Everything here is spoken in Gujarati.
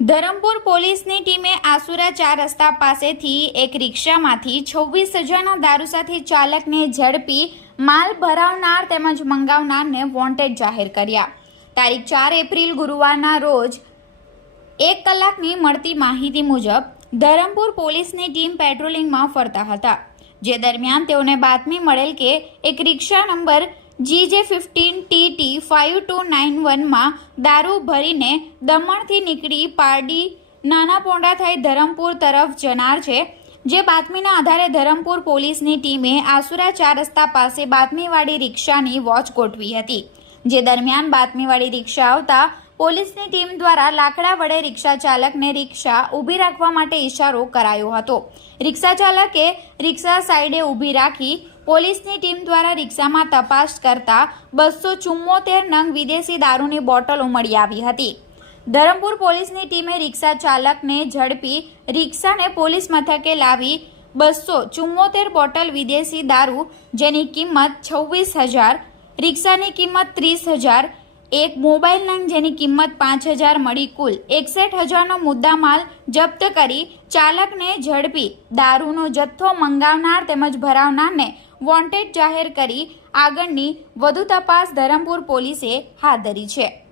ધરમપુર પોલીસની ટીમે આસુરા ચાર રસ્તા પાસેથી એક રિક્ષામાંથી છવ્વીસ હજારના દારૂ સાથે ચાલકને ઝડપી માલ ભરાવનાર તેમજ મંગાવનારને વોન્ટેડ જાહેર કર્યા. તારીખ ચાર એપ્રિલ ગુરુવારના રોજ એક કલાકની મળતી માહિતી મુજબ ધરમપુર પોલીસની ટીમ પેટ્રોલિંગમાં ફરતા હતા. જે દરમિયાન તેઓને બાતમી મળેલ કે એક રિક્ષા number GJ fifteen TT five two nine વનમાં દારૂ ભરીને દમણથી નીકળી પારડી નાના પોંડા થઈ ધરમપુર તરફ જનાર છે, જે બાતમીના આધારે ધરમપુર પોલીસની ટીમે આસુરા ચાર રસ્તા પાસે બાતમીવાળી રિક્ષાની વોચ ગોઠવી હતી, જે દરમિયાન બાતમીવાળી રિક્ષા આવતા પોલીસની ટીમ દ્વારા લાકડા વડે રિક્ષા ચાલકને રિક્ષા ઊભી રાખવા માટે ઇશારો કરાયો હતો. રિક્ષા ચાલકે રિક્ષા સાઈડે ઊભી રાખી પોલીસની ટીમ દ્વારા રિક્ષામાં તપાસ કરતા બસો ચુમ્મોતેર નંગ વિદેશી દારૂની બોટલો મળી આવી હતી. ધરમપુર પોલીસની ટીમે રિક્ષા ચાલકને ઝડપી રિક્ષાને પોલીસ મથકે લાવી બસો ચુમ્મોતેર બોટલ વિદેશી દારૂ, જેની કિંમત છવ્વીસ હજાર, રિક્ષાની કિંમત ત્રીસ હજાર એક મોબાઈલ નંગ જેની કિંમત પાંચ હજાર મળી કુલ એકસઠ હજારનો મુદ્દામાલ જપ્ત કરી ચાલકને ઝડપી દારૂનો જથ્થો મંગાવનાર તેમજ ભરાવનારને વોન્ટેડ જાહેર કરી આગળની વધુ તપાસ ધરમપુર પોલીસે હાથ ધરી છે.